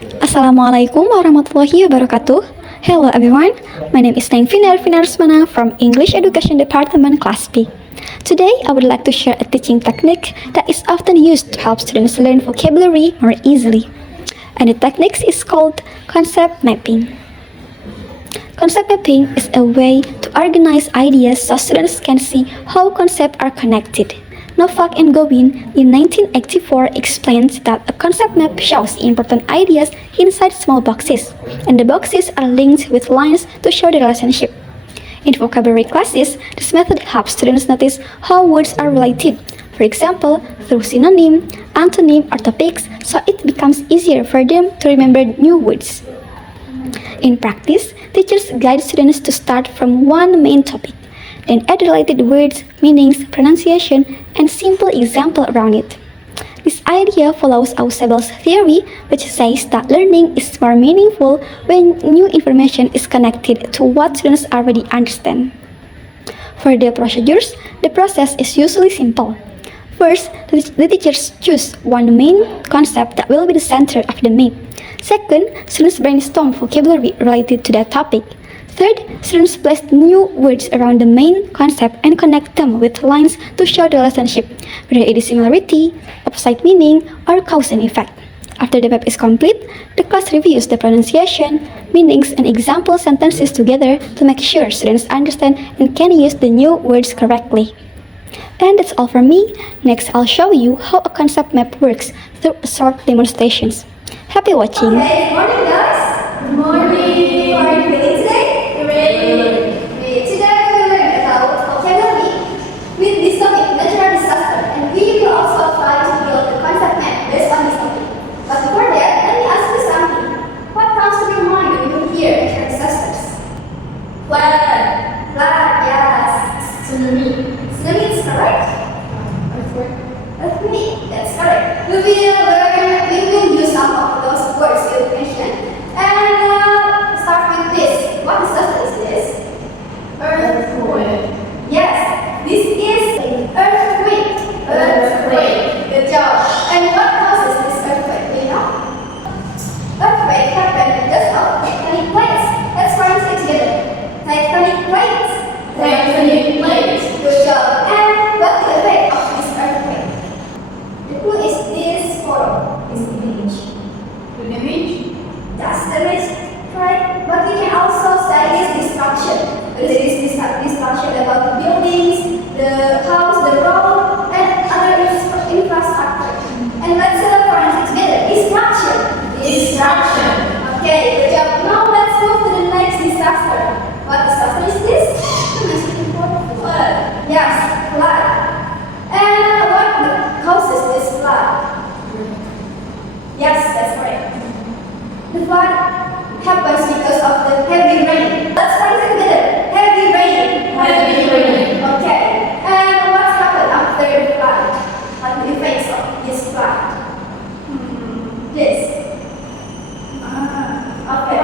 Assalamualaikum warahmatullahi wabarakatuh. Hello everyone, my name is Neng Fina Rusmana from English Education Department Class B. Today I would like to share a teaching technique that is often used to help students learn vocabulary more easily. And the technique is called concept mapping. Concept mapping is a way to organize ideas so students can see how concepts are connected. Novak and Gobin in 1984 explained that a concept map shows important ideas inside small boxes, and the boxes are linked with lines to show the relationship. In vocabulary classes, this method helps students notice how words are related, for example, through synonym, antonym, or topics, so it becomes easier for them to remember new words. In practice, teachers guide students to start from one main topic, then add related words, meanings, pronunciation, and simple example around it. This idea follows Ausubel's theory, which says that learning is more meaningful when new information is connected to what students already understand. For the procedures, the process is usually simple. First, the teachers choose one main concept that will be the center of the map. Second, students brainstorm vocabulary related to that topic. Third, students place new words around the main concept and connect them with lines to show the relationship, whether it is similarity, opposite meaning, or cause and effect. After the map is complete, the class reviews the pronunciation, meanings, and example sentences together to make sure students understand and can use the new words correctly. And that's all from me. Next, I'll show you how a concept map works through short demonstrations. Happy watching! Okay, good morning guys! Good morning! How are you feeling today? Great! Today we will learn about vocabulary with this topic, natural disaster, and we will also try to build the concept map based on this topic. But before that, let me ask you something. What comes to your mind when you hear natural disasters? Flood, yes. Tsunami. Tsunami is correct? Earthquake, that's correct. We will use some of those words you mentioned. And start with this. What disaster is this? Earthquake. Yes, this is an earthquake. Earthquake. Good job. And what causes this earthquake? Do you know? Earthquake happens because of tectonic plates. Let's try to say together. Tectonic plates. Tectonic plates. Good job. And what's the effect of this earthquake? The clue is this photo, this image. The image? That's the image, right? But we can also say this destruction. There is destruction about the buildings, the house, the road, and other infrastructure. And let's celebrate together. Destruction. Destruction. Okay, good job. Now let's move to the next disaster. What disaster is this? Flood. Yes, flood. And what causes this flood? Yes, that's correct. The flood happens because of the heavy rain. Let's try it together. Heavy rain. Heavy rain. Okay. And what happened after the flood? What the effects of this flood? This. Okay.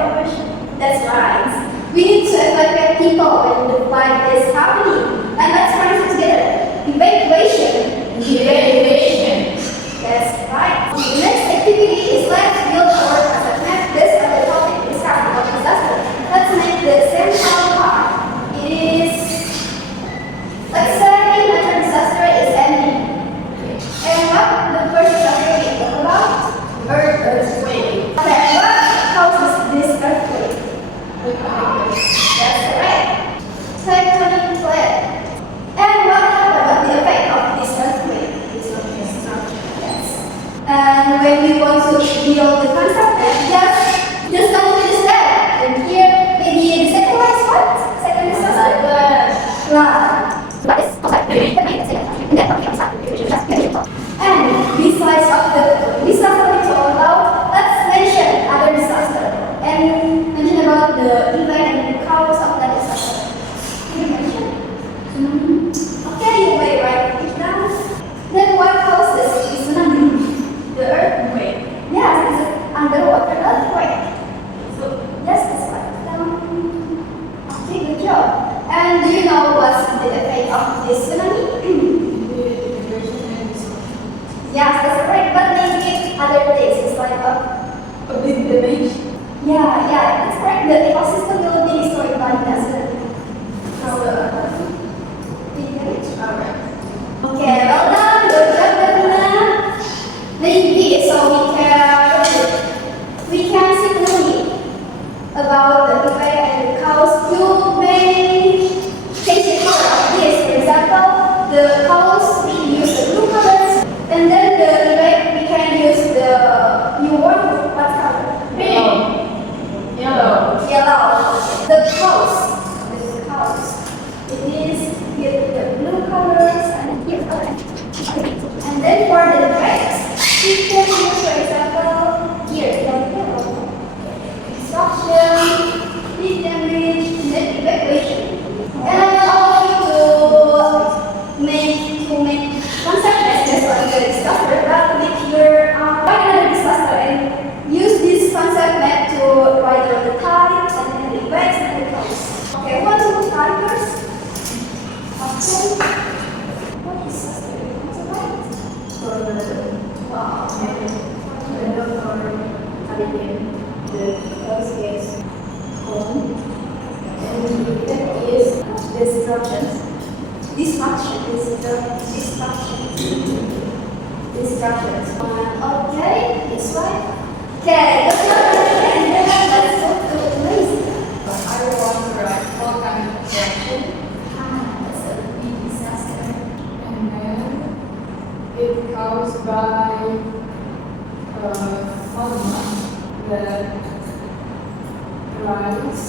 That's right. We need to evacuate people when the flood is happening. And let's try it together. Evacuation. Evacuation. That's right. The next activity is let's build our concept map based on the topic discussed about disaster. Let's make the central part. It is, let's say natural disaster is ending. And what the first disaster we talk about? Earthquake. Okay, what causes this earthquake? That's correct. be damaged. Yeah, that's correct. The ecosystem will be destroyed by disaster. Alright. Okay, well done. Good job, Ervina. Maybe so we can signal about the effect and the cause. You may take the color of this. For example, the cause we use the blue colors, and then the effect we can use the you want what color? Yellow. The cause. This is the cause. It is with the blue colors and here orange. And then for the effects, we can use, for example, here yellow. Destruction, heat damage, and then evacuation. And I want you to make concept messages on the disaster, but make your write another disaster and use this concept map to write on the types and then the effects and the cause. Okay, what to try first? Okay. What is disaster? What's it like? Wow. The cause is home, and that is destructions. Destructions. Okay, it's right. Okay, let's go and then let's go to lazy. I want to write volcanic eruption, That's a big disaster. and then it caused by magma that rise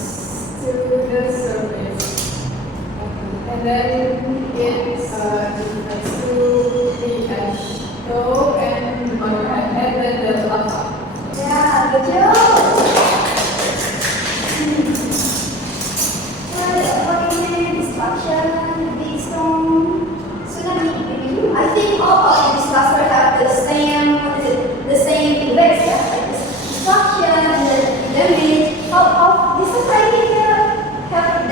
to the surface, and then it reflects to the ash, flow, and then the lava. Yeah, good job. Destruction, big storm, tsunami. I think all of the disasters have the same effects, yeah? Like destruction and the damage. How disaster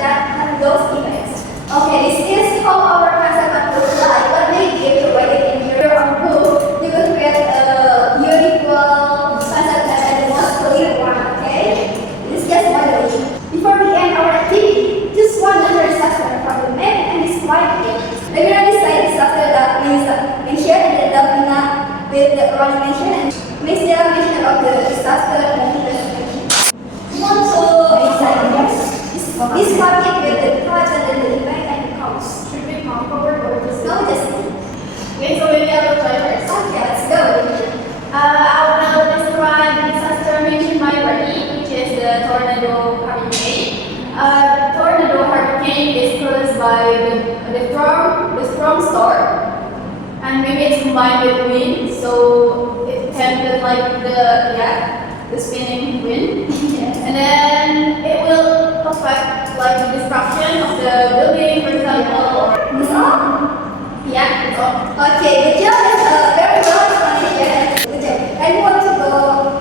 have those effects. Okay, this is how our concept map looks like. But maybe if you write it in your own book, you will create a beautiful concept map and the most clear one. Okay, this is just modeling. Before we end our activity, just one letter disaster from the map and describe it. Ervina decide disaster that means mention and then Fina with the running mention and makes the mention of the disaster and investigation. Also, describe it with the cause and then the effect and the cause. Should we come forward or just No, just okay? So maybe I will try first. okay. Let's go. I will now describe the disaster mentioned by Rani, which is the tornado hurricane. Tornado hurricane is caused by the strong storm, and maybe it's combined with wind, so it can be like the spinning wind, and then it will affect like the destruction of the building, for example. This all? Yeah, it's all. Okay, good job. That's very well explanation. Good job. I want to go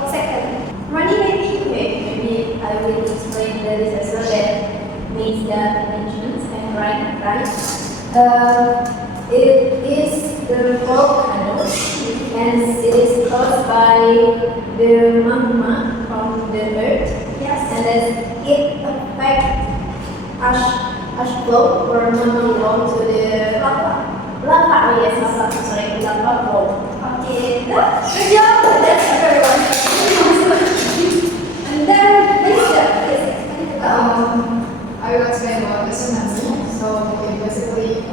second. Running maybe? Okay, maybe I will explain the disaster that needs the dimensions and right. It is the volcano, and it is caused by the magma from the earth. Yes. And then it affects ash flow or magma flow to the lava. Lava, oh yes, lava. Sorry, lava flow. Okay, good job. That's very well. And then next step is I will explain about the tsunami. So it basically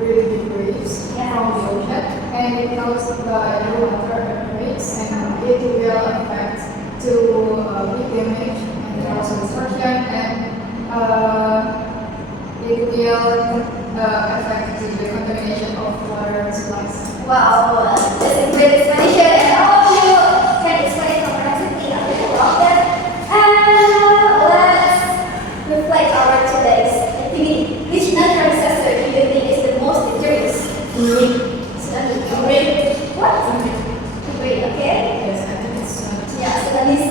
really big waves from the ocean, and it causes the underwater earthquakes, and it will affect to big damage and also destruction, and it will affect to the contamination of water supplies. wow, that's a great explanation, and all of you can explain comprehensively about that. And let's reflect our today's activity. Which natural disaster do you think is the most dangerous? Tsunami. What? Great, okay? Yes, I think it's Yeah, tsunami is